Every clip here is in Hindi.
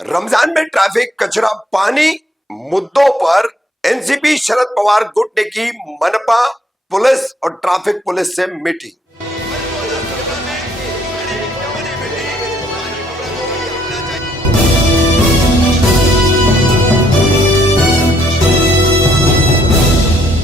रमजान में ट्रैफिक, कचरा, पानी मुद्दों पर एनसीपी शरद पवार गुट ने की मनपा पुलिस और ट्रैफिक पुलिस से मीटिंग।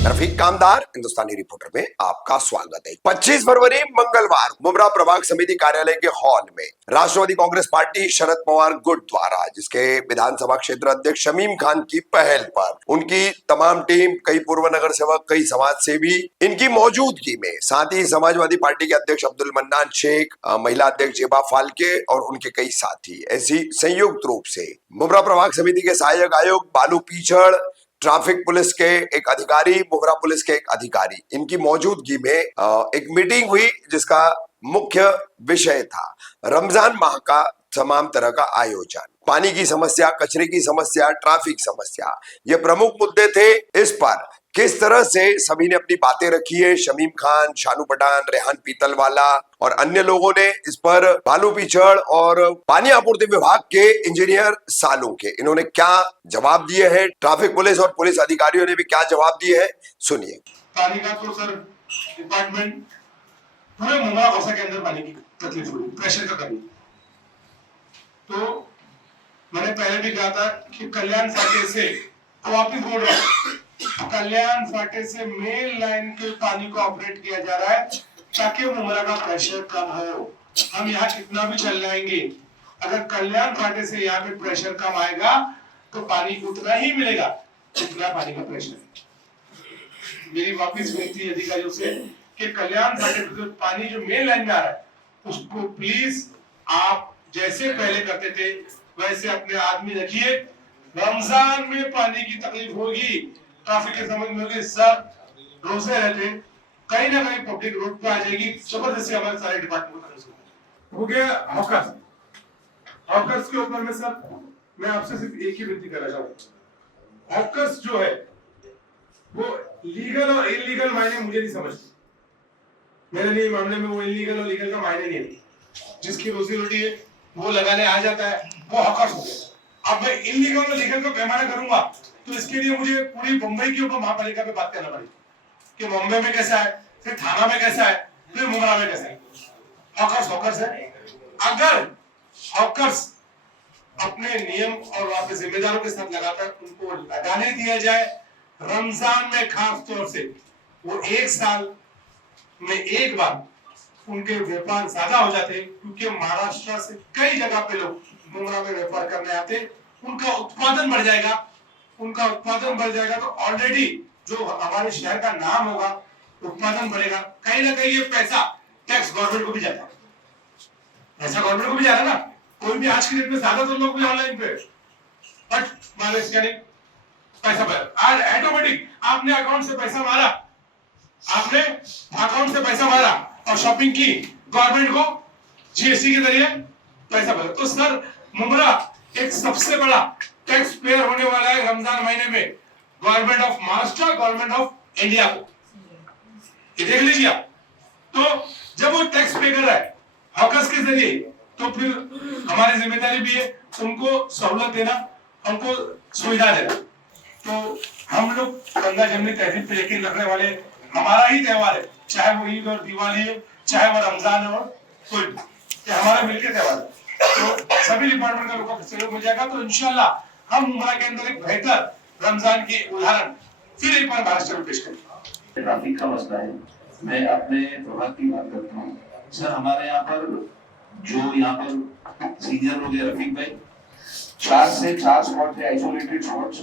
रफीक कामदार, हिंदुस्तानी रिपोर्टर में आपका स्वागत है। 25 फरवरी मंगलवार मुमरा प्रभाग समिति कार्यालय के हॉल में राष्ट्रवादी कांग्रेस पार्टी शरद पवार गुट द्वारा, जिसके विधानसभा क्षेत्र अध्यक्ष शमीम खान की पहल पर उनकी तमाम टीम, कई पूर्व नगर सेवक, कई समाज सेवी, इनकी मौजूदगी में, साथ ही समाजवादी पार्टी के अध्यक्ष अब्दुल मन्नान शेख, महिला अध्यक्ष जेबा फाल्के और उनके कई साथी, ऐसी संयुक्त रूप से मुमरा प्रभाग समिति के सहायक आयुक्त बालू पीछड़, ट्रैफिक पुलिस के एक अधिकारी, मुहरा पुलिस के एक अधिकारी, इनकी मौजूदगी में एक मीटिंग हुई, जिसका मुख्य विषय था रमजान माह का तमाम तरह का आयोजन। पानी की समस्या, कचरे की समस्या, ट्रैफिक समस्या, ये प्रमुख मुद्दे थे। इस पर किस तरह से सभी ने अपनी बातें रखी है, शमीम खान, शानू पठान, रेहान पीतलवाला और अन्य लोगों ने इस पर, बालू पिछड़ और पानी आपूर्ति विभाग के इंजीनियर सालू के, इन्होंने क्या जवाब दिए हैं, ट्रैफिक पुलिस और पुलिस अधिकारियों ने भी क्या जवाब दिए हैं, सुनिए। पानी का तो सर डिपार्टमेंट पूरे मुंबई औसा के अंदर पानी की तकलीफ हुई, प्रेशर का कमी। तो मैंने पहले भी कहा था कि कल्याण फाटे से, वापिस बोल रहा हूं, कल्याण फाटे से मेन लाइन के पानी को ऑपरेट किया जा रहा है ताकि मुमरा का प्रेशर कम हो। हम यहाँ कितना भी चल जाएंगे, अगर कल्याण फाटे से यहाँ पे प्रेशर कम आएगा तो पानी उतना ही मिलेगा जितना पानी का प्रेशर है। मेरी वापिस विनती अधिकारियों से कि कल्याण फाटे पे पानी जो मेन लाइन में आ रहा है उसको प्लीज आप जैसे पहले करते थे वैसे अपने आदमी रखिए। रमजान में पानी की तकलीफ होगी, ट्रैफिक के समझ में होगी, सब रोजे रहते, कहीं ना कहीं पब्लिक रोड पे आ जाएगी, जबरदस्ती हमारे सारे डिपार्टमेंट हो गया। हॉकर्स के ऊपर में सर मैं आपसे सिर्फ एक ही विनती करना चाहूंगा, हॉकर्स जो है वो लीगल और इलीगल मायने मुझे नहीं समझते। मेरे लिए मामले में वो इलीगल और लीगल का मायने नहीं है। जिसकी रोजी रोटी है वो लगाने आ जाता है, वो हॉकर्स हो गया। अब मैं इलीगल और लीगल को पैमाना करूंगा तो इसके लिए मुझे पूरी मुंबई के ऊपर महापालिका पे बात करना पड़ेगी कि मुंबई में कैसा है, फिर थाना में कैसा है, फिर मुमरा में कैसा है। हॉकर्स हॉकर्स है। अगर हॉकर्स अपने नियम और वहां पे जिम्मेदारों के साथ लगातार उनको लगाने दिया जाए, रमजान में खास तौर से वो एक साल में एक बार उनके व्यापार ज्यादा हो जाते, क्योंकि महाराष्ट्र से कई जगह पे लोग मुमरा में व्यापार करने आते, उनका उत्पादन बढ़ जाएगा। उनका उत्पादन बढ़ जाएगा तो ऑलरेडी जो हमारे शहर का नाम होगा, उत्पादन बढ़ेगा, कहीं ना कहीं ये पैसा टैक्स गवर्नमेंट को भी जाता है, पैसा गवर्नमेंट को भी जा रहा है ना। कोई भी आज की डेट में ज्यादातर लोग भी ऑनलाइन पे, बट मारे स्कैनिंग पैसा बढ़, आज ऑटोमेटिक आपने अकाउंट से पैसा मारा, आपने अकाउंट से पैसा मारा और शॉपिंग की, गवर्नमेंट को जीएसटी के जरिए पैसा भरा। तो सर मुमरा एक सबसे बड़ा टैक्स पेयर होने वाला है रमजान महीने में, government of Maharashtra, government of India को, ये देख लीजिए आप। तो जब वो टैक्स पे कर रहा है हॉकर्स के जरिए, तो फिर हमारी जिम्मेदारी भी है उनको सहूलत देना, उनको सुविधा देना। तो हम लोग गंगा जमनी तहजीब पे यकीन रखने वाले, हमारा ही त्योहार है, चाहे वो ईद और दिवाली है, चाहे वो रमजान है, और कोई भी हमारा मिलकर त्योहार है। तो सभी डिपार्टमेंट का लोगों का सहयोग मिल जाएगा तो इंशाल्लाह हम मुमरा के अंदर एक बेहतर रमजान की उदाहरण फिर एक बार महाराष्ट्र में पेश करेंगे। ट्रैफिक का मसला है, मैं अपने प्रभाग की बात करता हूँ। सर हमारे यहाँ पर जो यहाँ पर सीनियर लोग हैं, रफीक भाई, 4 से 4 स्पॉट है, आइसोलेटेड स्पॉट्स,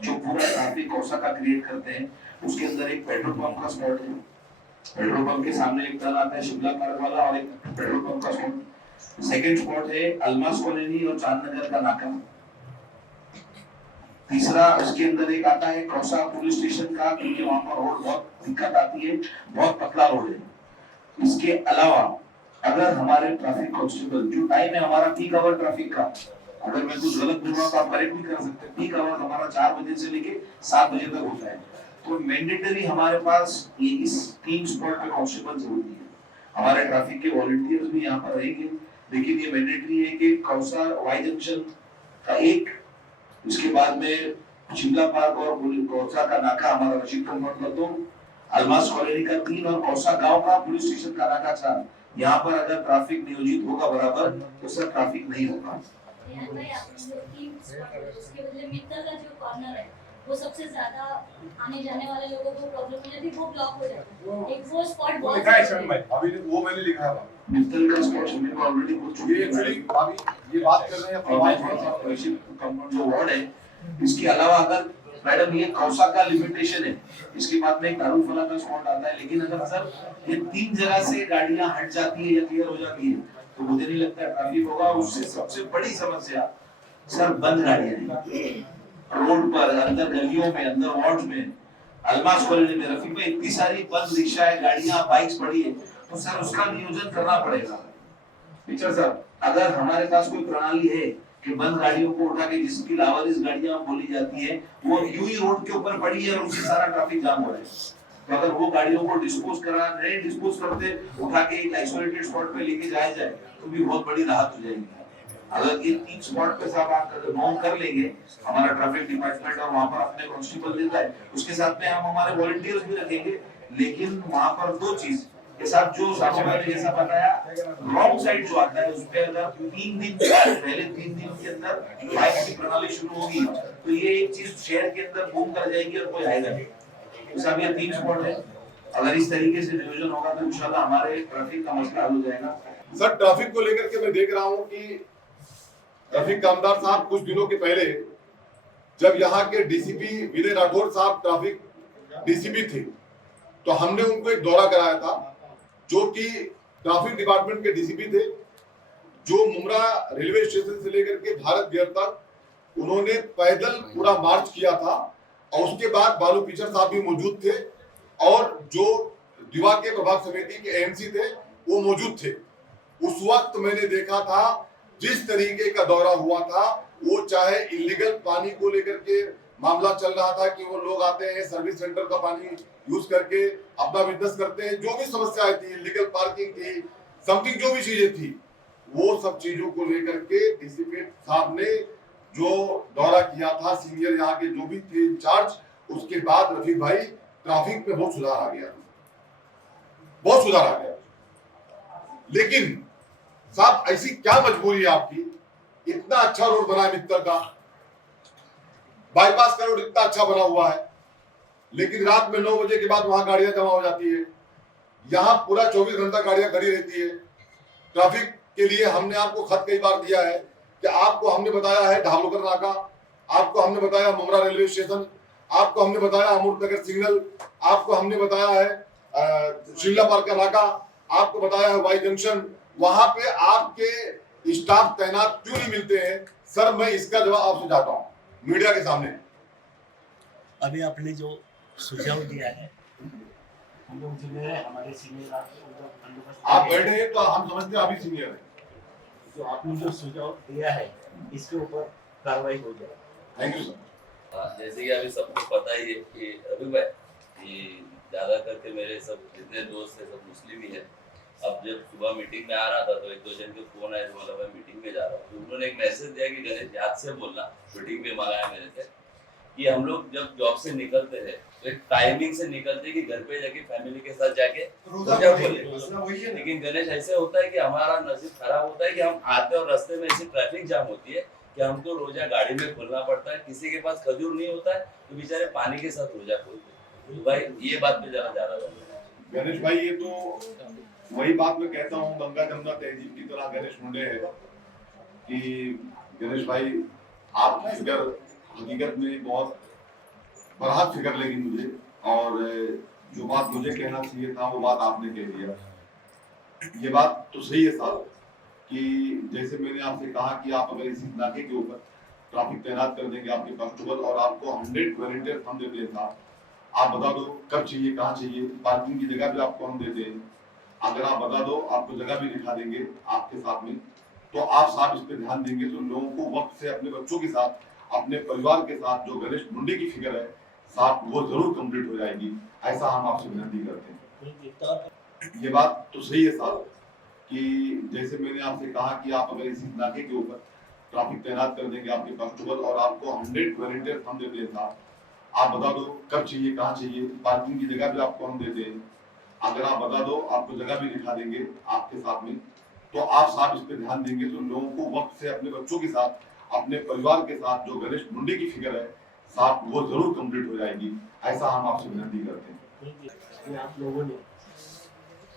जो पूरा ट्रैफिक कौसा का क्रिएट करते हैं। उसके अंदर एक पेट्रोल पंप का स्पॉट है, पेट्रोल पंप के सामने एक टर्न आता है शिमला मार्ग वाला, और एक पेट्रोल पंप का स्पॉट। सेकंड स्पॉट है अलमास कॉलोनी और चांदनगर का नाका। तीसरा उसके अंदर एक आता है कौसा पुलिस स्टेशन का, क्योंकि वहां पर रोड बहुत दिक्कत आती है, बहुत पतला रोड है। इसके अलावा अगर हमारे ट्रैफिक कांस्टेबल, जो टाइम है हमारा पीक आवर ट्रैफिक का, अगर मैं कुछ गलत बोल रहा हूं तो आप करेक्ट भी कर सकते हैं, पीक आवर हमारा 4 बजे से लेके 7 बजे तक होता है, तो मैंडेटरी हमारे पास ये इस 3 स्पॉट पे कांस्टेबल जरूरी है। हमारे ट्रैफिक के वॉलंटियर्स भी यहाँ पर रहेंगे, लेकिन ये मैंडेटरी है कि कौसा वाई जंक्शन का एक, इसके बाद में शिमला पार्क और कौसा का नाका हमारा रशीद कंपाउंड का 2, अलमास कॉलोनी का 3 और कौसा गांव का पुलिस स्टेशन का नाका 4। यहाँ पर अगर ट्रैफिक नियोजित होगा बराबर तो सर ट्रैफिक नहीं होगा। भाई आपने जो तीन स्पॉट है, उसके बदले मित्तल का जो कॉर्नर है वो सबसे ज्यादा आने जाने वाले लोगों को प्रॉब्लम हो जाती है, वो ब्लॉक हो जाता है। एक वो स्पॉट वो बहुत लिखा है शरण भाई, अभी वो मैंने लिखा है। मित्तल का स्पॉट हमने ऑलरेडी हो चुकी ये है। एक्चुअली अभी ये बात कर रहे हैं और मैं थोड़ा सा रशीद कंपाउंड जो वार्ड है, इसके अलावा अगर मैडम ये कौसा का लिमिटेशन है, इसके बाद में एक दारुफला का स्पॉट आता है, लेकिन अगर सर ये 3 जगह से गाड़ियां हट जाती है या क्लियर हो जाती है तो मुझे नहीं लगता ट्रैफिक होगा। उससे सबसे बड़ी समस्या सर बंद गाड़ियां रोड पर, अंदर गलियों में, अंदर वार्ड में, अलमास कॉलोनी में, रफीक में इतनी सारी बंद रिक्शाएं, गाड़ियां, बाइक्स पड़ी है, तो सर उसका नियोजन करना पड़ेगा। टीचर सर, अगर हमारे पास कोई प्रणाली है कि बंद गाड़ियों को उठा के जिसकी लावारिस गाड़ियां बोली जाती है वो यूं ही रोड के ऊपर पड़ी है और उससे सारा ट्रैफिक जाम हो रहा है, तो अगर वो गाड़ियों को डिस्पोज करा नहीं डिस्पोज करते, उठा के एक आइसोलेटेड स्पॉट पे लेके जाया जाए तो भी बहुत बड़ी राहत हो जाएगी। अगर ये 3 स्पॉट पे सब आप नोट कर लेंगे, हमारा ट्रैफिक डिपार्टमेंट और वहां पर अपने कांस्टेबल देता है, उसके साथ में हम हमारे वॉलंटियर्स भी रखेंगे, लेकिन वहां पर 2 चीज के साथ जो सामने वाले जैसा बताया रॉन्ग साइड जो आता है उस पे अगर 3 दिन पहले 3 दिन के अंदर बाइक की प्रणाली शुरू होगी तो ये एक चीज शहर के अंदर बूम कर जाएगी और कोई आएगा नहीं। तो सब ये 3 स्पॉट है, अगर इस तरीके से नियोजन होगा तो इंशाल्लाह हमारे ट्रैफिक का मसला हल हो जाएगा। सर ट्रैफिक को लेकर के मैं देख रहा हूँ कि ट्रैफिक कामदार साहब कुछ दिनों के पहले जब यहाँ के डीसीपी विनय राठौर साहब ट्रैफिक डीसीपी थे तो हमने उनको एक दौरा कराया था, जो कि ट्रैफिक डिपार्टमेंट के डीसीपी थे, जो मुमरा रेलवे स्टेशन से लेकर के भारत गेट तक उन्होंने पैदल पूरा मार्च किया था और उसके बाद बालू पिचर साहब भी मौजूद थे और जो दिवा के प्रभाग समिति के एमसी थे वो मौजूद थे। उस वक्त मैंने देखा था जिस तरीके का दौरा हुआ था, वो चाहे इलीगल पानी को लेकर के मामला चल रहा था कि वो लोग आते हैं सर्विस सेंटर का पानी यूज करके अपना बिजनेस करते हैं, जो भी समस्याएं थी, इलीगल पार्किंग थी, समथिंग जो भी चीजें थी, वो सब चीजों को लेकर के डीसीपी साहब ने जो दौरा किया था, सीनियर यहाँ के जो भी थे इंचार्ज, उसके बाद रफीक भाई ट्रैफिक में बहुत सुधार आ गया, बहुत सुधार आ गया। लेकिन साहब ऐसी क्या मजबूरी है आपकी, इतना अच्छा रोड बना है मित्तल का, बाईपास का रोड इतना अच्छा बना हुआ है, लेकिन रात में 9 बजे के बाद वहां गाड़ियां जमा हो जाती है, यहाँ पूरा 24 घंटा गाड़ियां खड़ी रहती है। ट्रैफिक के लिए हमने आपको खत कई बार दिया है कि आपको हमने बताया है ढाबलोकर नाका, आपको हमने बताया मुमरा रेलवे स्टेशन, आपको हमने बताया अमृतनगर सिग्नल, आपको हमने बताया है शिमला पार्क का नाका, आपको बताया है वाई जंक्शन, वहां पे आपके स्टाफ तैनात क्यों नहीं मिलते हैं? सर मैं इसका जवाब आपसे चाहता हूँ मीडिया के सामने। अभी आपने जो सुझाव दिया है हम लोग जिम्मेदार है, हमारे सीनियर आप बैठे हैं तो हम समझते हैं अभी सीनियर है, जो आपने जो सुझाव दिया है इसके ऊपर कार्रवाई हो जाए। Thank you sir. जैसे कि अभी सबको पता ही है कि अभी भाई कि ज्यादा करके मेरे सब जितने दोस्त है सब मुस्लिम ही है। अब जब सुबह मीटिंग में आ रहा था तो 1-2 जन के फोन आए तो बोला मैं मीटिंग में जा रहा हूँ, तो उन्होंने एक मैसेज दिया कि गणेश याद से बोलना, मीटिंग में मंगाया मेरे से कि हम लोग जब जॉब से निकलते हैं तो एक टाइमिंग से निकलते कि घर पे जाके फैमिली के साथ जाके रोजा बोले, लेकिन गणेश ऐसे होता है कि हमारा नसीब खराब होता है कि हम आते और रास्ते में ऐसी ट्रैफिक जाम होती है कि हमको रोजा गाड़ी में खोलना पड़ता है, किसी के पास खजूर नहीं होता है तो बेचारे पानी के साथ रोजा खोलते हैं। तो भाई ये बात पे जरा ज्यादा गणेश भाई ये तो वही बात मैं कहता हूँ, गंगा जमुना तहजीब की तरह गणेश मुंडे है कि गणेश भाई आप फिगर हकीकत में बहुत बरात फिगर लगी मुझे, और जो बात मुझे कहना चाहिए था वो बात आपने कह दिया। ये बात तो सही है साहब कि जैसे मैंने आपसे कहा कि आप अगर इसी नाके के ऊपर ट्रैफिक तैनात कर देंगे आपके कांस्टेबल और आपको 100 वॉलंटियर हम देते हैं साहब, आप बता दो कब चाहिए, कहाँ चाहिए, पार्किंग की जगह भी आपको हम देते हैं, अगर आप बता दो आपको जगह भी दिखा देंगे आपके साथ में, तो आप साहब इस पे ध्यान देंगे तो लोगों को वक्त से अपने बच्चों के साथ, अपने परिवार के साथ जो गणेश मुंडे की फिगर है साहब वो जरूर कंप्लीट हो जाएगी, ऐसा हम आपसे विनती करते हैं। ये बात तो सही है साहब कि जैसे मैंने आपसे कहा कि आप अगर इसी नाके के ऊपर ट्रैफिक तैनात कर देंगे, आपके कांस्टेबल, और आपको 100 वॉलंटियर हम देते हैं साहब। आप बता दो कब चाहिए, कहाँ चाहिए, पार्किंग की जगह भी आपको हम देते हैं। अगर आप बता दो, आपको जगह भी दिखा देंगे आपके साथ में। तो आप साहब इस पे ध्यान देंगे तो लोगों को वक्त से अपने बच्चों के साथ, अपने परिवार के साथ जो गणेश मुंडे की फिक्र है साहब, वो जरूर कंप्लीट हो जाएगी, ऐसा हम आपसे विनती करते हैं। ये आप लोगों ने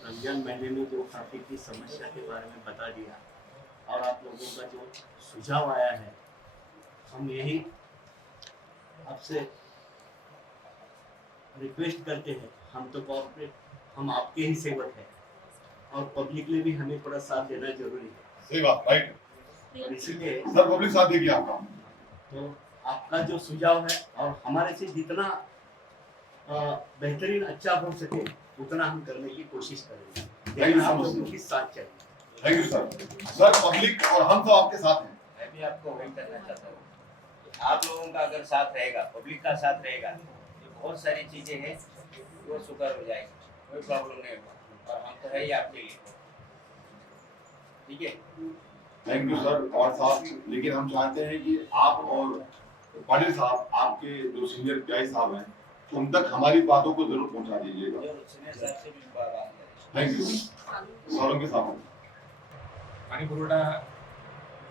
रमजान महीने में जो ट्रैफिक की समस्या के बारे में बता दिया और आप लोगों का जो सुझाव आया है, हम यही आपसे रिक्वेस्ट करते हैं। हम तो कॉर्पोरेट, हम आपके ही सेवक हैं और पब्लिकली भी हमें थोड़ा साथ देना जरूरी है। सही बात, राइट। और इसीलिए सर पब्लिक साथ देगी आपका। तो आपका जो सुझाव है और हमारे से जितना बेहतरीन अच्छा हो सके उतना हम करने की कोशिश करेंगे, लेकिन आप लोगों की साथ चाहिए। Thank you sir. Sir public और हम तो आपके साथ हैं। मैं भी आपको वही करना चाहता हूँ। आप लोगों का अगर साथ रहेगा, पब्लिक का साथ रहेगा, तो बहुत सारी चीजें हैं वो सुकर हो जाएगी, कोई प्रॉब्लम नहीं होगा, और हम तो है ही आपके लिए। ठीक है, थैंक यू सर। और साहब लेकिन हम चाहते हैं कि आप और पाटिल साहब, आपके जो सीनियर पीआई साहब हैं, उन तक हमारी बातों को जरूर पहुंचा दीजिएगा। जो सीनियर साहब से भी बात करें। Thank you. सोलंकी साहब। पानी पुरवठा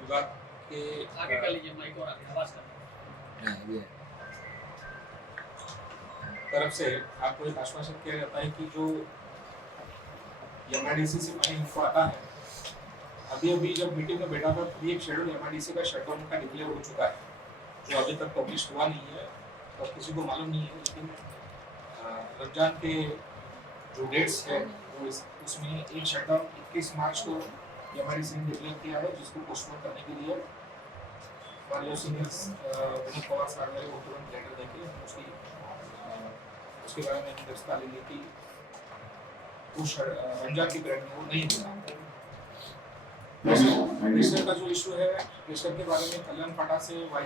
विभाग के आगे कर लीजिए माइक और आवाज कर तरफ से आपको एक आश्वासन किया जाता है कि जो एमआईडीसी से पानी हमको आता है, अभी जब मीटिंग में बैठा था तो एक शेड्यूल एमआईडीसी का शटडाउन का डिक्लेयर हो चुका है, जो अभी तक पब्लिश हुआ नहीं है और किसी को मालूम नहीं है। लेकिन रमजान के जो डेट्स है वो उसमें एक शटडाउन 21 मार्च को एमआईडीसी ने डिक्लेयर किया है, जिसको पोस्टपोन करने के लिए हमारे जो सीनियर्स विनीत पवार साहब ने वो तुरंत लेटर देके उसके बारे में दस्ता ले ली थी। उस रमजान की पीरियड में वो नहीं मिला। प्रेशर का जो इशू है, प्रेशर के बारे में कल्याण फाटा से वाई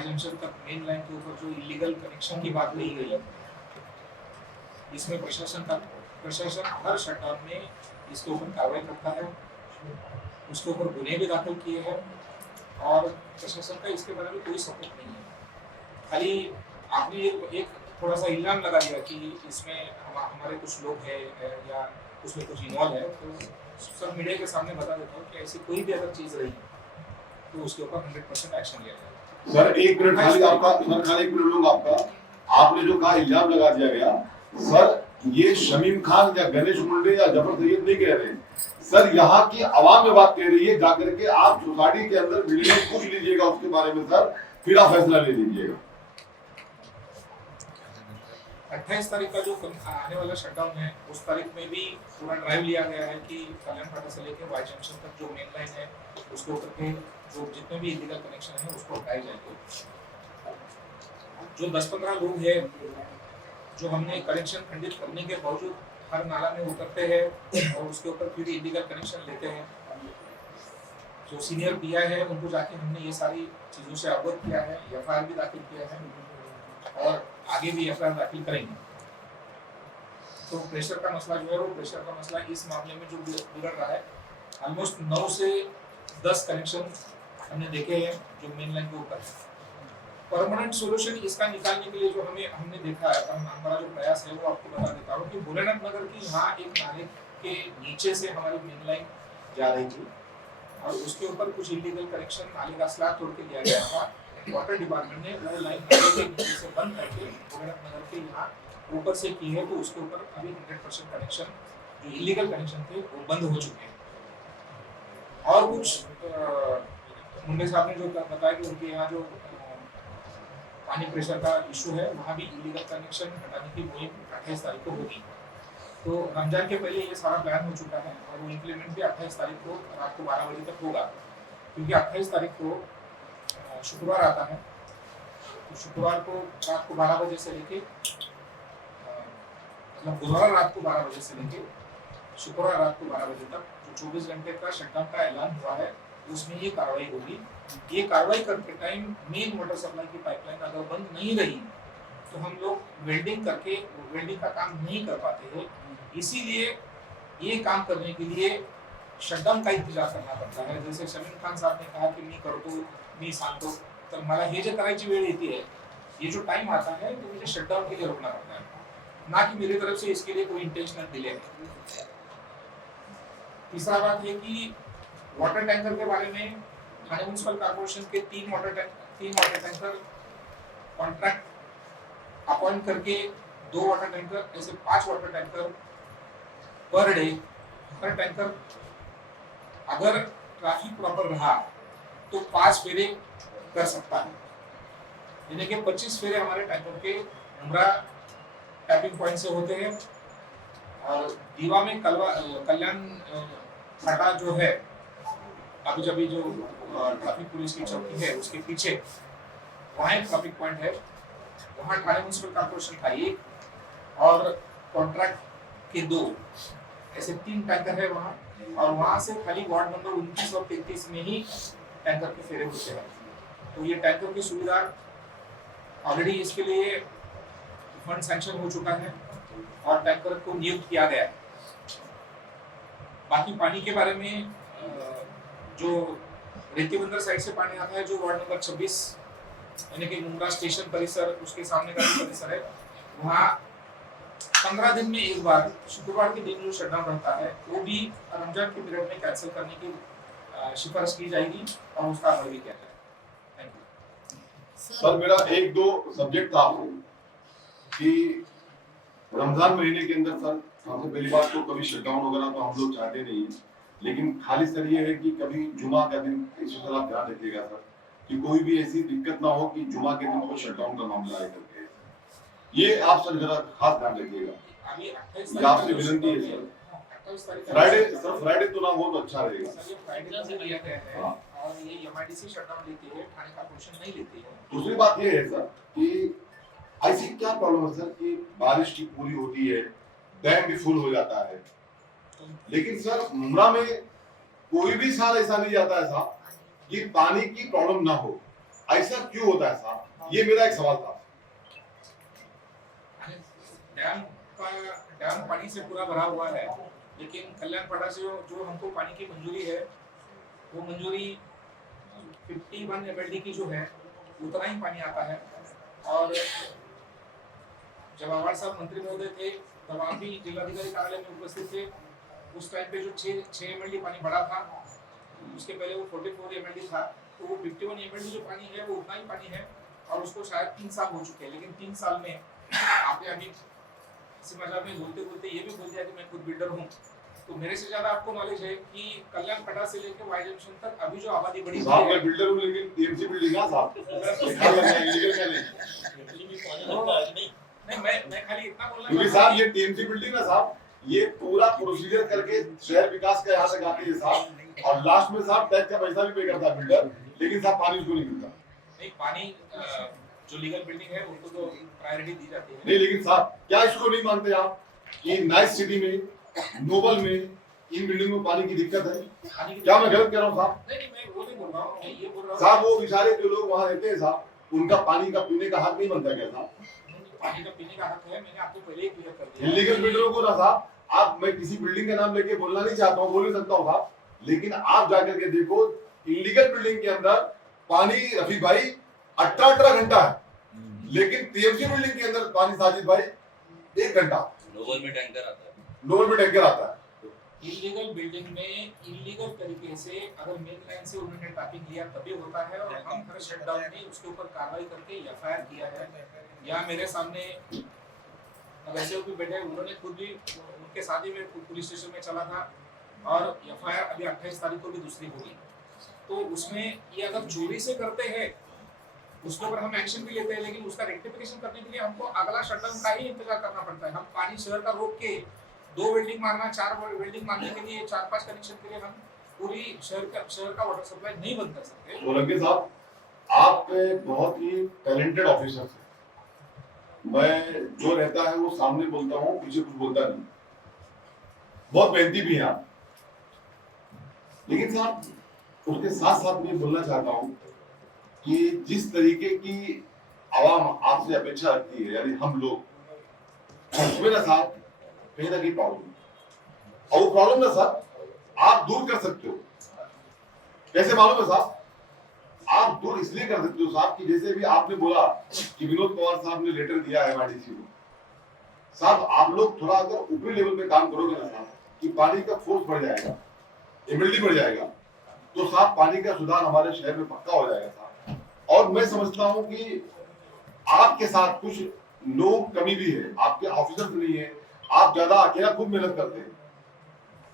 जंक्शन तक मेन लाइन के ऊपर जो इलीगल कनेक्शन की बात कही गई है, इसमें प्रशासन हर शटडाउन में इसके ऊपर कार्रवाई करता है, उसके ऊपर गुने भी दाखिल किए हैं और प्रशासन का इसके बारे में कोई सपोर्ट नहीं है। खाली आपने एक थोड़ा सा इल्जाम लगा दिया कि इसमें हमारे कुछ लोग हैं या उसमें कुछ इन्वॉल्व है, तो सब मीडिया के सामने बता देता हूँ कि ऐसी कोई भी अगर चीज़ रही तो उसके ऊपर 100% एक्शन लिया जाएगा। सर एक मिनट खाली आपका, सर खाली एक मिनट लूंगा आपका। आपने जो कहा इल्जाम लगा दिया गया, सर ये शमीम खान या गणेश मुंडे या जफर सैयद नहीं कह रहे हैं सर, यहाँ की आवाम में बात कह रही है। जाकर के आप सोसाइटी के अंदर वीडियो पूछ लीजिएगा उसके बारे में सर, फिर आप फैसला ले लीजिएगा। 28 तारीख का जो आने वाला शटडाउन है, उस तारीख में भी पूरा ड्राइव लिया गया है कि कल्याण फाटा से लेकर वाई जंक्शन तक जो मेन लाइन है उसके ऊपर के जो जितने भी इलीगल कनेक्शन है उसको हटाए जाएंगे। जो 10-15 लोग हैं जो हमने कनेक्शन खंडित करने के बावजूद हर नाला में उतरते हैं और उसके ऊपर फिर इलीगल कनेक्शन लेते हैं, जो सीनियर पीआई है उनको जाके हमने ये सारी चीज़ों से अवगत किया है, एफआईआर भी दाखिल किया है और आगे भी एफआईआर दाखिल करेंगे। तो प्रेशर का मसला जो है वो प्रेशर का मसला इस मामले में जो बिगड़ रहा है, ऑलमोस्ट 9 से 10 कनेक्शन हमने देखे हैं जो मेन लाइन के ऊपर। परमानेंट सॉल्यूशन इसका निकालने के लिए जो हमने देखा है, हमारा जो प्रयास है वो आपको बता देता हूँ कि भोलेनाथ नगर की यहाँ एक नाले के नीचे से हमारी मेन लाइन जा रही थी और उसके ऊपर कुछ इलीगल कनेक्शन नाले का स्लैब तोड़ के दिया गया था। वाटर डिपार्टमेंट ने वो लाइन नाले के नीचे से बंद करके भोलेनाथ नगर के यहाँ ऊपर से की है, तो उसके ऊपर अभी 100% कनेक्शन जो इलीगल कनेक्शन थे वो बंद हो चुके हैं। और कुछ मुंडे साहब ने जो बताया कि उनके यहाँ जो पानी प्रेशर का इशू है वहाँ भी इलीगल कनेक्शन हटाने की मुहिम 28 तारीख को होगी। तो रमजान के पहले ये सारा प्लान हो चुका है और वो इम्प्लीमेंट भी 28 तारीख को रात को 12 बजे तक होगा, क्योंकि 28 तारीख को शुक्रवार आता है। तो शुक्रवार को रात को 12 बजे से लेके मतलब बुधवार रात को 12 बजे से लेके शुक्रवार रात को 12 बजे तक जो 24 घंटे का शटडाउन का ऐलान हुआ है उसमें ये कार्रवाई होगी। ये कार्रवाई करते टाइम मेन वाटर सप्लाई की पाइपलाइन अगर बंद नहीं रही तो हम लोग वेल्डिंग करके वेल्डिंग का काम नहीं कर पाते हैं। इसीलिए ये काम करने के लिए शटडाऊन का इंतजार करना पडता है. जसे शमीम खान साहब ने कहा की मी करतो, मी सांगतो, तर मला हे जे करायची वेळ येती है, ये जो टाइम आता है तो मुझे शटडाउन के लिए रुकना पड़ता है, ना कि मेरी तरफ से इसके लिए कोई इंटेंशनल डिले है. तीसरा बात है कि वाटर टैंकर के बारे में ठाणे म्युनिसिपल कॉर्पोरेशन के 3 वाटर टैंकर कॉन्ट्रैक्ट अपॉइंट करके 2 वाटर टैंकर ऐसे 5 वाटर टैंकर पर डे. हर टैंकर अगर ट्रैफिक प्रॉपर रहा तो 5 फेरे कर सकता है, यानी कि 25 फेरे हमारे टैंकर के उमरा टैपिंग पॉइंट से होते हैं. और दीवा में कल्याण फाटा जो है अभी जो ट्रैफिक पुलिस की चौकी है उसके पीछे वहाँ एक ट्रैफिक पॉइंट है, वहाँ ठाणे म्युनिसिपल कॉर्पोरेशन का 1 और कॉन्ट्रैक्ट के 2 ऐसे 3 टैंकर है वहाँ. और वहाँ से खाली वार्ड नंबर 29 और 33 में ही टैंकर के फेरे होते हैं. तो ये टैंकर की सुविधा ऑलरेडी इसके लिए फंड सैंक्शन हो चुका है और टैंकर को नियुक्त किया गया है. बाकी पानी के बारे में जो रेती बंदर साइड से पानी आता है, जो वार्ड नंबर 26 यानी कि मुंब्रा स्टेशन परिसर उसके सामने का जो परिसर है, वहाँ 15 दिन में एक बार शुक्रवार के दिन जो शटडाउन रहता है वो भी रमजान के पीरियड में कैंसिल करने की सिफारिश की जाएगी और उसका अमल भी किया जाएगा. Thank you. सर मेरा 1-2 सब्जेक्ट था कि रमजान महीने के अंदर सर सबसे पहली बात तो कभी शटडाउन वगैरह तो हम लोग चाहते नहीं है, लेकिन खाली सर ये है कि कभी जुमा का दिन इस पर आप ध्यान रखिएगा सर कि कोई भी ऐसी दिक्कत ना हो कि जुमा के दिन को शटडाउन का मामला आए करके. ये आप सर जरा खास ध्यान रखिएगा. अभी ये आपसे विनती है सर. 28 तारीख फ्राइडे तो ना हो तो अच्छा रहेगा. सर ये फ्राइडे से लिया गया है हाँ. और ये एमआईडीसी शटडाउन लेती है, ठाणे कॉर्पोरेशन नहीं लेती है. दूसरी बात ये है सर कि ऐसी क्या प्रॉब्लम है सर कि बारिश की पूरी होती है, डैम भी फुल हो जाता है, लेकिन सर मुंब्रा में कोई भी साल ऐसा नहीं जाता है साहब कि पानी की प्रॉब्लम ना हो. ऐसा क्यों होता है साहब? ये मेरा एक सवाल था. डैम पानी से पूरा भरा हुआ है, लेकिन कल्याण फाटा से जो हमको पानी की मंजूरी है वो मंजूरी 51 MLD की जो है उतना ही पानी आता है. और जब आवाड़ साहब मंत्री महोदय थे तब आप भी जिलाधिकारी कार्यालय में उपस्थित थे. उस टाइम पे जो 6 MLD पानी बढ़ा था, उसके पहले वो 44 MLD था, तो वो 51 MLD जो पानी है वो उतना ही पानी है और उसको शायद 3 साल हो चुके हैं. लेकिन 3 साल में आपने अभी इसी मजाक में बोलते बोलते ये भी बोल दिया कि मैं खुद बिल्डर हूँ, तो मेरे से ज्यादा आपको नॉलेज है कि कल्याण फाटा से लेकर वाई जंक्शन तक अभी जो आबादी बढ़ी हुई साहब है. मैं बिल्डर हूँ लेकिन टीएमसी बिल्डिंग है साहब. नहीं मैं खाली इतना बोलना क्योंकि साहब ये टीएमसी बिल्डिंग है साहब, ये पूरा प्रोसीजर करके शहर विकास का यहाँ तक आती है साहब, और लास्ट में साहब टैक्स का पैसा भी पे करता है बिल्डर, लेकिन साहब पानी उसको नहीं मिलता. नहीं पानी जो लीगल बिल्डिंग है उनको तो प्रायोरिटी दी जाती है. नहीं लेकिन साहब क्या इसको नहीं मानते आप कि नाइस सिटी में, नोबल में इन बिल्डिंग में पानी की दिक्कत है? पानी की क्या मैं गलत कह रहा हूँ साहब? नहीं मैं वो नहीं बोल रहा हूँ, मैं ये बोल रहा हूँ साहब वो बेचारे जो लोग वहाँ रहते हैं साहब, उनका पानी का पीने का हक नहीं बनता क्या साहब? पानी का पीने का हक है, मैंने आपको पहले ही क्लियर कर दिया. इलीगल बिल्डरों को ना साहब, आप मैं किसी बिल्डिंग का नाम लेके बोलना नहीं चाहता हूँ, बोल नहीं सकता हूँ साहब, लेकिन आप जाकर के देखो इलीगल बिल्डिंग के अंदर पानी रफीक भाई 18 घंटा है, लेकिन टीएमसी बिल्डिंग के अंदर पानी साजिद भाई 1 घंटा. लोअर में टैंकर आता है. लोअर में टैंकर आता है. इलीगल बिल्डिंग में इलीगल तरीके से अगर मेन लाइन से उन्होंने टैपिंग लिया तभी होता है, और हम हर शटडाउन में उसके ऊपर कार्रवाई करके एफआईआर किया है. यहाँ मेरे सामने वैसे भी बैठे, उन्होंने खुद भी उनके साथ ही में पुलिस स्टेशन में चला था, और एफआईआर अभी 28 तारीख को भी दूसरी होगी. तो उसमें ये अगर चोरी से करते हैं उसके ऊपर हम एक्शन भी लेते हैं, लेकिन उसका रेक्टिफिकेशन करने के लिए हमको अगला शटडाउन का ही इंतजार करना पड़ता है. हम पानी शहर का रोक के 2 वेल्डिंग मारना, 4 वेल्डिंग मारने के लिए 4-5 कनेक्शन के लिए हम पूरी शहर का वाटर सप्लाई नहीं बंद कर सकते. सोलंकी साहब आप बहुत ही टैलेंटेड ऑफिसर हैं. मैं जो रहता है वो सामने बोलता हूँ, पीछे कुछ बोलता नहीं. बहुत मेहनती भी हैं आप, लेकिन साहब उसके साथ साथ मैं बोलना चाहता हूँ कि जिस तरीके की आवाम आपसे अपेक्षा रखती है, यानी हम लोग, उसमें ना साहब कहीं ना कहीं प्रॉब्लम, और वो प्रॉब्लम ना साहब आप दूर कर सकते हो। कैसे मालूम है साहब? आप दूर इसलिए कर सकते हो साहब कि जैसे भी आपने बोला कि विनोद पवार साहब ने लेटर दिया है MIDC को, साहब आप लोग थोड़ा अगर ऊपरी लेवल पे काम करोगे ना साहब कि पानी का फोर्स बढ़ जाएगा, एमिलिटी बढ़ जाएगा, तो साहब पानी का सुधार हमारे शहर में पक्का हो जाएगा साहब। और मैं समझता हूँ कि आपके साथ कुछ लोग कमी भी है, आपके ऑफिसर्स नहीं है, आप ज्यादा अकेला खुद मेहनत करते हैं।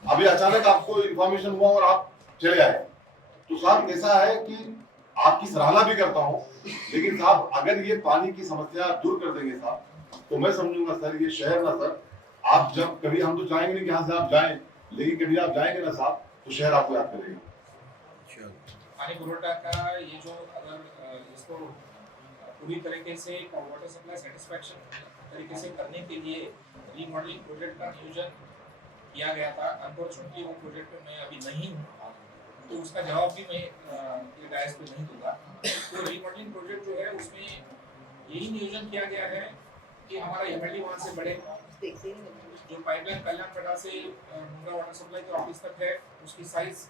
अभी अचानक आपको इंफॉर्मेशन हुआ और आप चले आए, तो साहब कैसा है कि आपकी सराहना भी करता हूँ, लेकिन साहब अगर ये पानी की समस्या आप दूर कर देंगे साहब, तो मैं समझूंगा सर ये शहर ना सर, आप जब कभी हम तो चाहेंगे नहीं कि यहाँ से आप जाएं, लेकिन कभी आप जाएंगे ना साहब तो शहर आपको याद करेगा। पानी पुरवठा का ये जो अगर इसको पूरी तरीके से वाटर सप्लाई सेटिस्फैक्शन तरीके से करने के लिए रीमॉडलिंग प्रोजेक्ट का नियोजन किया गया था। अनफॉर्चुनेटली वो प्रोजेक्ट में मैं अभी नहीं हूँ, तो उसका जवाब भी मैं ये डायस पे नहीं दूंगा। तो रीमॉडलिंग प्रोजेक्ट जो है उसमें यही नियोजन किया गया है कि हमारा MLD वहाँ से बढ़े, जो पाइपलाइन कल्याणपटा से मुंगा वाटर सप्लाई के ऑफिस तक है उसकी साइज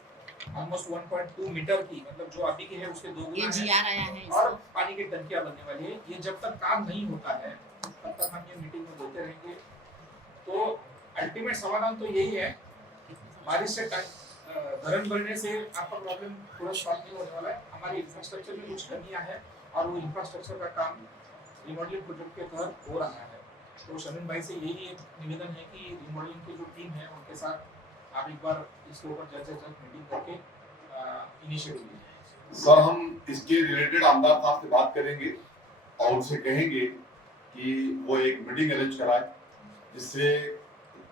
ऑलमोस्ट 1.2 मीटर की, मतलब जो अभी की है उसके दो गुना है और पानी की टंकियां बनने वाली है। ये जब तक काम नहीं होता है तब तक हम ये मीटिंग में बोलते रहेंगे। तो अल्टीमेट समाधान तो यही है, बारिश से धरण भरने से आपका प्रॉब्लम पूरा सॉल्व नहीं होने वाला है। हमारी इंफ्रास्ट्रक्चर में कुछ कमियां हैं और वो इंफ्रास्ट्रक्चर का काम रिमॉडलिंग प्रोजेक्ट के तहत हो रहा है। तो शमीन भाई से यही एक निवेदन है कि रिमॉडलिंग की जो टीम है उनके साथ आप एक बार इसके ऊपर जल्द से जल्द मीटिंग करके इनिशिएटिव लीजिए। सर हम इसके रिलेटेड आमदार साहब से बात करेंगे और उनसे कहेंगे कि वो एक मीटिंग अरेंज कराए, जिससे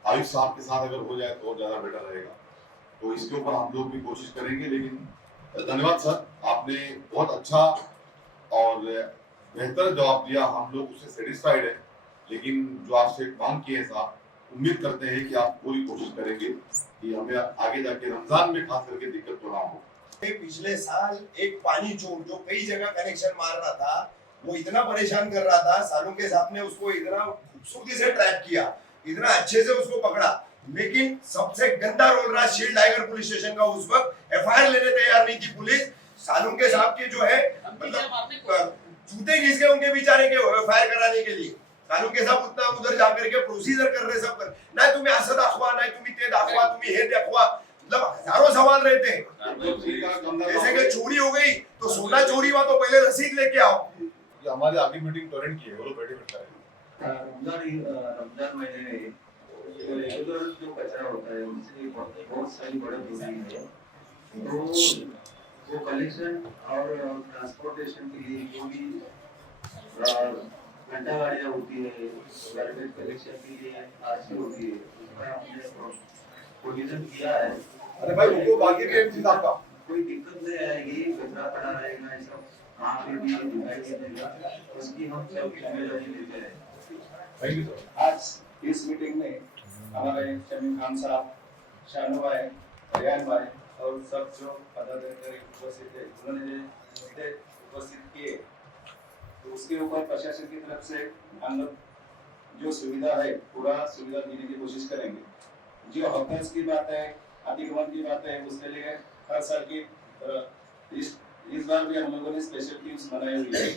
आयुष साहब के साथ अगर हो जाए तो और ज्यादा बेटर रहेगा। तो इसके ऊपर हम लोग भी कोशिश करेंगे। लेकिन धन्यवाद सर, आपने बहुत अच्छा और बेहतर जवाब दिया, हम लोग उससे सेटिस्फाइड है। लेकिन जो आपसे मांग की है साहब, उम्मीद करते हैं कि आप पूरी कोशिश करेंगे कि हमें आगे जाके रमजान में खास करके दिक्कत तो ना हो। पिछले साल एक पानी चोर जो कई जगह कनेक्शन मार रहा था, वो इतना परेशान कर रहा था, सालों के साथ ने उसको इतना खूबसूरती से ट्रैप किया, इतना अच्छे से उसको पकड़ा, लेकिन सबसे गंदा रोल रहा शील्ड टाइगर पुलिस स्टेशन का। उस वक्त FIR लेने तैयार नहीं थी पुलिस। सालों के साहब के जो है मतलब जूते घिस गए उनके बेचारे के FIR कराने के लिए। सालों के साहब उतना उधर जाकर के प्रोसीजर कर रहे, सब कर, ना तुम्हें असं दाखवा, ना तुम्हें ते दाखवा, तुम्हें हे दाखवा, मतलब हजारों सवाल रहते हैं। जैसे कि चोरी हो गई तो सोना चोरी हुआ तो पहले रसीद लेके आओ। हमारी आगे मीटिंग टोरेंट की है, वो लोग बैठे बैठे रमजान महीने में रेगुलर जो कचरा होता है उनसे बहुत सारी बड़ी बीमारी है, तो वो कलेक्शन और ट्रांसपोर्टेशन के लिए जो भी घंटा गाड़ियाँ होती है, गार्बेज कलेक्शन के लिए RC होती है, उसका हमने प्रोविजन किया है। अरे भाई उनको बाकी भी एक चीज आपका कोई दिक्कत नहीं आएगी, कचरा पड़ा रहेगा, ये सब कहाँ पे भी दिखाई नहीं देगा, उसकी हम सब जिम्मेदारी लेते हैं। Thank you sir. आज इस मीटिंग में हमारे शमीम खान साहब, शानू भाई, रियान भाई और सब जो पदाधिकारी उपस्थित थे, उन्होंने जो मुद्दे उपस्थित किए, तो उसके ऊपर प्रशासन की तरफ से हम लोग जो सुविधा है पूरा सुविधा देने की कोशिश करेंगे। जो हॉकर्स की बात है, अतिक्रमण की बात है, उसके लिए हर साल की इस बार भी हम लोगों ने स्पेशल टीम्स बनाई हुई है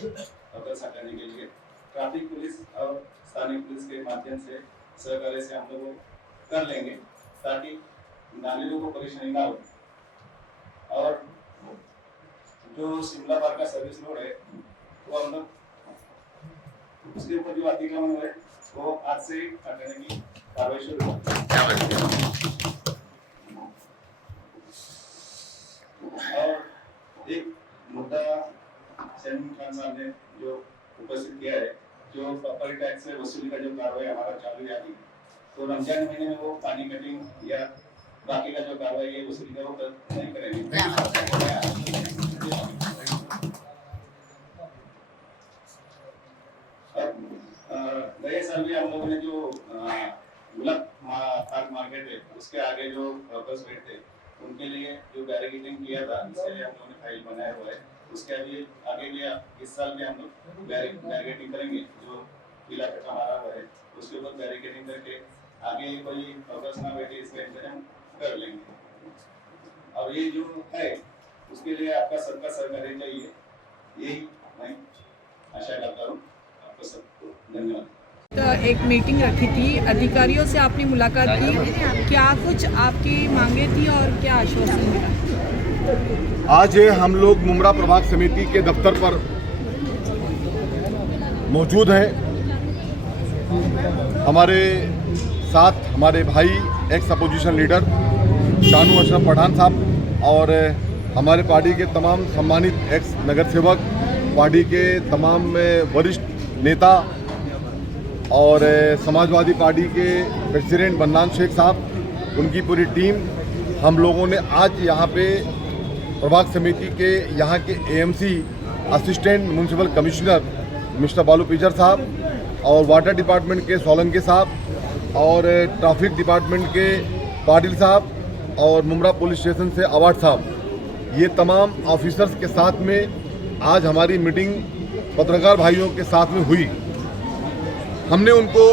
हॉकर्स हटाने के लिए। ट्रैफिक पुलिस और स्थानीय पुलिस के माध्यम से सहकार्य से हम लोग कर लेंगे ताकि नागरिकों को परेशानी ना हो। और जो शिमला पार्क का सर्विस रोड है वो हम लोग उसके ऊपर जो अतिक्रमण हुए वो आज से हटाने की कार्रवाई शुरू और एक मुद्दा शमीम खान साहब ने जो उपस्थित किया है, जो प्रॉपर्टी टैक्स से वसूली का जो कार्रवाई हमारा चालू है अभी, तो रमजान महीने में वो पानी कटिंग या बाकी का जो कार्रवाई है वसूली का वो नहीं करेंगे। गए साल भी हम लोगों ने जो गुलाब पार्क मार्केट है उसके आगे जो वर्कर्स बैठते उनके लिए जो बैरिकेडिंग किया था, इसके लिए हम लोगों ने फाइल बनाया हुआ है। उसके अभी आगे भी इस साल भी हम लोग बैरिकेडिंग करेंगे, जो पीला कटा मारा हुआ है उसके ऊपर बैरिकेडिंग करके आगे कोई वर्कर्स ना बैठे इसका इंतजाम कर लेंगे। और ये जो है उसके लिए आपका सबका सहकार्य चाहिए, यही मैं आशा करता हूँ। आपको सबको धन्यवाद। तो एक मीटिंग रखी थी, अधिकारियों से आपने मुलाकात की, क्या कुछ आपकी मांगे थी और क्या आश्वासन मिला? आज हम लोग मुमरा प्रभाग समिति के दफ्तर पर मौजूद हैं। हमारे साथ हमारे भाई ex opposition leader Shanu Ashraf Pathan Sahab और हमारे पार्टी के तमाम सम्मानित एक्स नगर सेवक, पार्टी के तमाम वरिष्ठ नेता और समाजवादी पार्टी के प्रेसिडेंट मन्नान शेख साहब, उनकी पूरी टीम, हम लोगों ने आज यहाँ पे प्रभाग समिति के यहाँ के AMC assistant municipal commissioner mister बालू पिजर साहब और वाटर डिपार्टमेंट के सोलंके साहब और ट्रैफिक डिपार्टमेंट के पाटिल साहब और मुमरा पुलिस स्टेशन से अवार्ड साहब, ये तमाम ऑफिसर्स के साथ में आज हमारी मीटिंग पत्रकार भाइयों के साथ में हुई। हमने उनको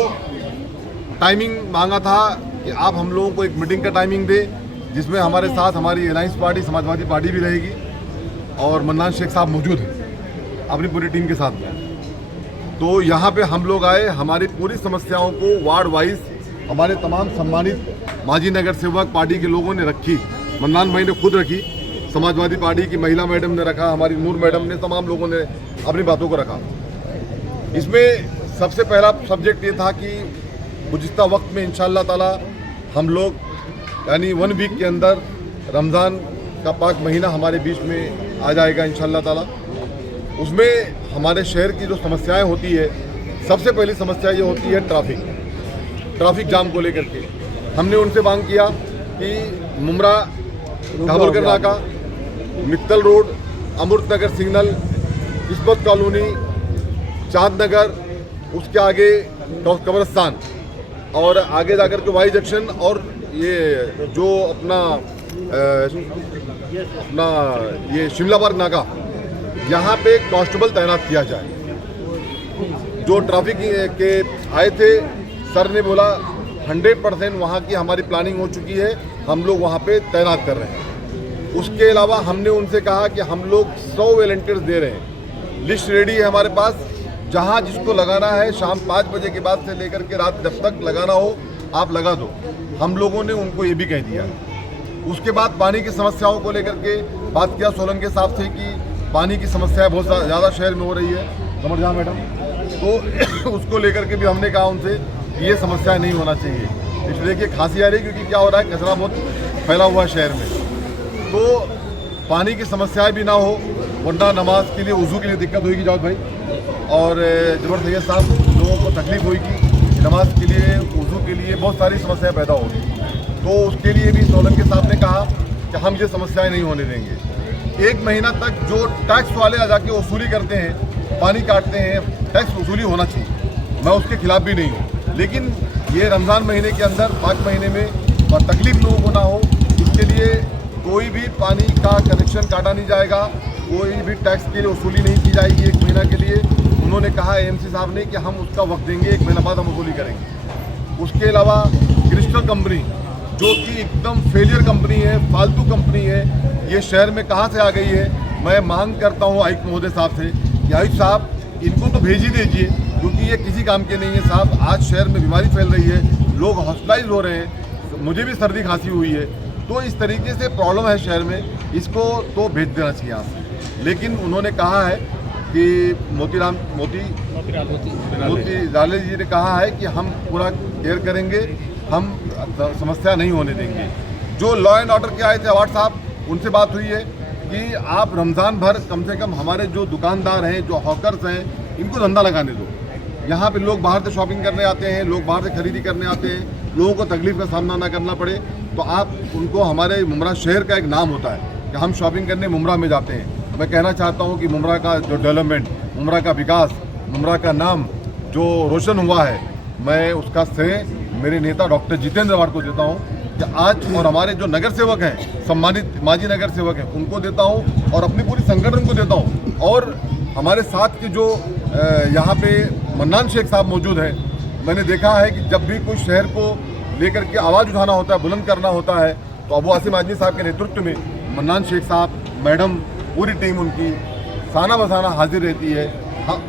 टाइमिंग मांगा था कि आप हम लोगों को एक मीटिंग का टाइमिंग दे जिसमें हमारे साथ हमारी अलायंस पार्टी समाजवादी पार्टी भी रहेगी और मन्नान शेख साहब मौजूद हैं अपनी पूरी टीम के साथ में। तो यहाँ पे हम लोग आए, हमारी पूरी समस्याओं को वार्ड वाइज हमारे तमाम सम्मानित माजी नगर सेवक पार्टी के लोगों ने रखी। मन्नान भाई ने खुद रखी, समाजवादी पार्टी की महिला मैडम ने रखा, हमारी नूर मैडम ने, तमाम लोगों ने अपनी बातों को रखा। इसमें सबसे पहला सब्जेक्ट ये था कि गुज़िश्ता वक्त में इंशाअल्लाह ताला हम लोग यानी 1 वीक के अंदर रमज़ान का पाक महीना हमारे बीच में आ जाएगा इंशाअल्लाह ताला। उसमें हमारे शहर की जो समस्याएं होती है, सबसे पहली समस्या ये होती है ट्रैफिक जाम को लेकर के। हमने उनसे मांग किया कि मुमरा काबुलकर नाका, मित्तल रोड, अमृत नगर सिग्नल, किस्मत कॉलोनी, चांद नगर, उसके आगे कब्रिस्तान और आगे जाकर के वाई जंक्शन और ये जो अपना ये शिमला पार्क नाका, यहाँ पे कांस्टेबल तैनात किया जाए। जो ट्रैफिक के आए थे, सर ने बोला 100% वहाँ की हमारी प्लानिंग हो चुकी है, हम लोग वहाँ पे तैनात कर रहे हैं। उसके अलावा हमने उनसे कहा कि हम लोग 100 वॉलंटियर्स दे रहे हैं, लिस्ट रेडी है हमारे पास, जहाँ जिसको लगाना है शाम 5 बजे के बाद से लेकर के रात जब तक लगाना हो आप लगा दो। हम लोगों ने उनको ये भी कह दिया। उसके बाद पानी की समस्याओं को लेकर के बात किया सोलंके साहब से कि पानी की समस्याएं बहुत ज़्यादा शहर में हो रही है, समझ जा मैडम, तो उसको लेकर के भी हमने कहा उनसे कि ये समस्या नहीं होना चाहिए। इसलिए देखिए खांसी आ रही है क्योंकि क्या हो रहा है, कचरा बहुत फैला हुआ है शहर में, तो पानी की समस्याएं भी ना हो, वरना नमाज के लिए वज़ू के लिए दिक्कत होगी जाओ भाई, और जबर सैयद साहब लोगों को तकलीफ होगी, नमाज के लिए वज़ू के लिए बहुत सारी समस्याएं पैदा होगी। तो उसके लिए भी सोलंके साहब ने कहा कि हम ये समस्याएं नहीं होने देंगे। 1 महीना तक जो टैक्स वाले आ जाके वसूली करते हैं, पानी काटते हैं, टैक्स वसूली होना चाहिए, मैं उसके खिलाफ भी नहीं हूँ, लेकिन ये रमज़ान महीने के अंदर पाक महीने में तकलीफ लोगों को ना हो, इसके लिए कोई भी पानी का कनेक्शन काटा नहीं जाएगा, कोई भी टैक्स के लिए वसूली नहीं की जाएगी 1 महीना के लिए। उन्होंने कहा एएमसी साहब ने कि हम उसका वक्त देंगे, 1 महीना बाद हम वसूली करेंगे। उसके अलावा क्रिस्टल कंपनी जो कि एकदम फेलियर कंपनी है, फालतू कंपनी है, ये शहर में कहाँ से आ गई है। मैं मांग करता हूँ आयुक्त महोदय साहब से कि आयुक्त साहब इनको तो भेज ही दीजिए, क्योंकि ये किसी काम के नहीं है साहब। आज शहर में बीमारी फैल रही है, लोग हॉस्पिटलाइज हो रहे हैं, मुझे भी सर्दी खांसी हुई है, तो इस तरीके से प्रॉब्लम है शहर में, इसको तो भेज देना चाहिए आप। लेकिन उन्होंने कहा है कि मोती लाले जी ने कहा है कि हम पूरा केयर करेंगे, हम समस्या नहीं होने देंगे। जो लॉ एंड ऑर्डर के आए थे अवार्ड साहब, उनसे बात हुई है कि आप रमज़ान भर कम से कम हमारे जो दुकानदार हैं, जो हॉकर्स हैं, इनको धंधा लगाने दो। यहाँ पे लोग बाहर से शॉपिंग करने आते हैं, लोग बाहर से खरीदी करने आते हैं, लोगों को तकलीफ का सामना ना करना पड़े, तो आप उनको, हमारे मुमरा शहर का एक नाम होता है कि हम शॉपिंग करने मुमरा में जाते हैं। मैं कहना चाहता हूँ कि मुमरा का जो डेवलपमेंट, मुमरा का विकास, मुमरा का नाम जो रोशन हुआ है, मैं उसका श्रेय मेरे नेता डॉक्टर जितेंद्र अवार्ड को देता हूँ कि आज, और हमारे जो नगर सेवक हैं, सम्मानित माजी नगर सेवक हैं, उनको देता हूँ और अपनी पूरी संगठन को देता हूँ। और हमारे साथ के जो यहाँ पे मन्नान शेख साहब मौजूद हैं, मैंने देखा है कि जब भी कोई शहर को लेकर के आवाज़ उठाना होता है, बुलंद करना होता है, तो अबू आसिम आजमी साहब के नेतृत्व में मन्नान शेख साहब, मैडम, पूरी टीम उनकी साना बसाना हाजिर रहती है।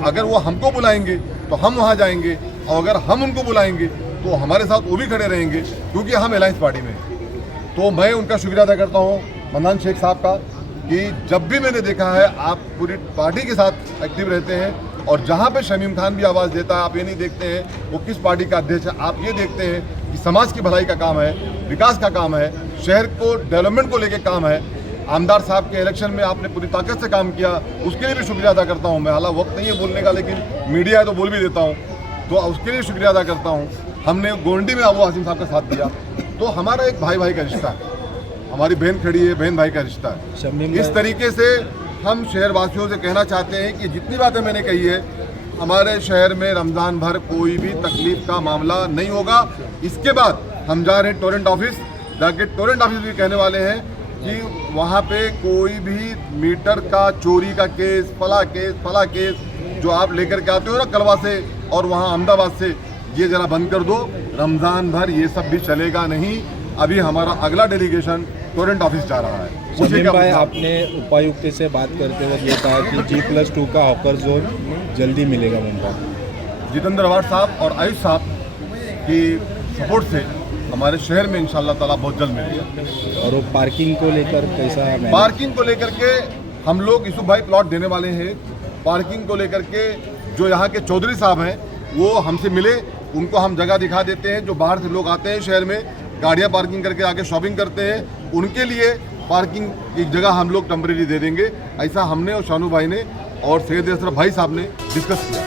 अगर वो हमको बुलाएंगे तो हम वहाँ जाएंगे, और अगर हम उनको बुलाएंगे तो हमारे साथ वो भी खड़े रहेंगे, क्योंकि हम अलायंस पार्टी में हैं। तो मैं उनका शुक्रिया अदा करता हूँ मन्नान शेख साहब का कि जब भी मैंने देखा है आप पूरी पार्टी के साथ एक्टिव रहते हैं, और जहाँ पे शमीम खान भी आवाज़ देता है आप ये नहीं देखते हैं वो किस पार्टी का अध्यक्ष है, आप ये देखते हैं कि समाज की भलाई का काम है, विकास का काम है, शहर को डेवलपमेंट को लेके काम है। आमदार साहब के इलेक्शन में आपने पूरी ताकत से काम किया, उसके लिए भी शुक्रिया अदा करता हूँ मैं। हालांकि वक्त नहीं है बोलने का, लेकिन मीडिया है तो बोल भी देता हूँ, तो उसके लिए शुक्रिया अदा करता हूँ। हमने गोंडी में अबू आसिम साहब का साथ दिया, तो हमारा एक भाई भाई का रिश्ता है, हमारी बहन खड़ी है, बहन भाई का रिश्ता है। इस तरीके से हम शहरवासियों से कहना चाहते हैं कि जितनी बातें मैंने कही है, हमारे शहर में रमज़ान भर कोई भी तकलीफ का मामला नहीं होगा। इसके बाद हम जा रहे हैं टोरेंट ऑफिस, जाके टोरेंट ऑफिस भी कहने वाले हैं कि वहाँ पे कोई भी मीटर का चोरी का केस, फला केस जो आप लेकर के आते हो ना कलवा से और वहाँ अहमदाबाद से, ये ज़रा बंद कर दो। रमज़ान भर ये सब भी चलेगा नहीं। अभी हमारा अगला डेलीगेशन टोरेंट ऑफिस जा रहा है। शमीम भाई, आपने उपायुक्त से बात करते वक्त ये कहा कि G+2 का हॉकर जोन जल्दी मिलेगा मुंबई। जितेंद्र अवार्ड साहब और आयुष साहब की सपोर्ट से हमारे शहर में इंशाल्लाह ताला बहुत जल्द मिलेगा। और वो पार्किंग को लेकर कैसा है? पार्किंग को लेकर के हम लोग यूसुफ भाई प्लॉट देने वाले हैं। पार्किंग को लेकर के जो यहाँ के चौधरी साहब हैं वो हमसे मिले, उनको हम जगह दिखा देते हैं। जो बाहर से लोग आते हैं शहर में गाड़ियाँ पार्किंग करके आके शॉपिंग करते हैं, उनके लिए पार्किंग की जगह हम लोग टेम्परेरी दे देंगे। ऐसा हमने और शानू भाई ने और सैयद असरफ भाई साहब ने डिस्कस किया।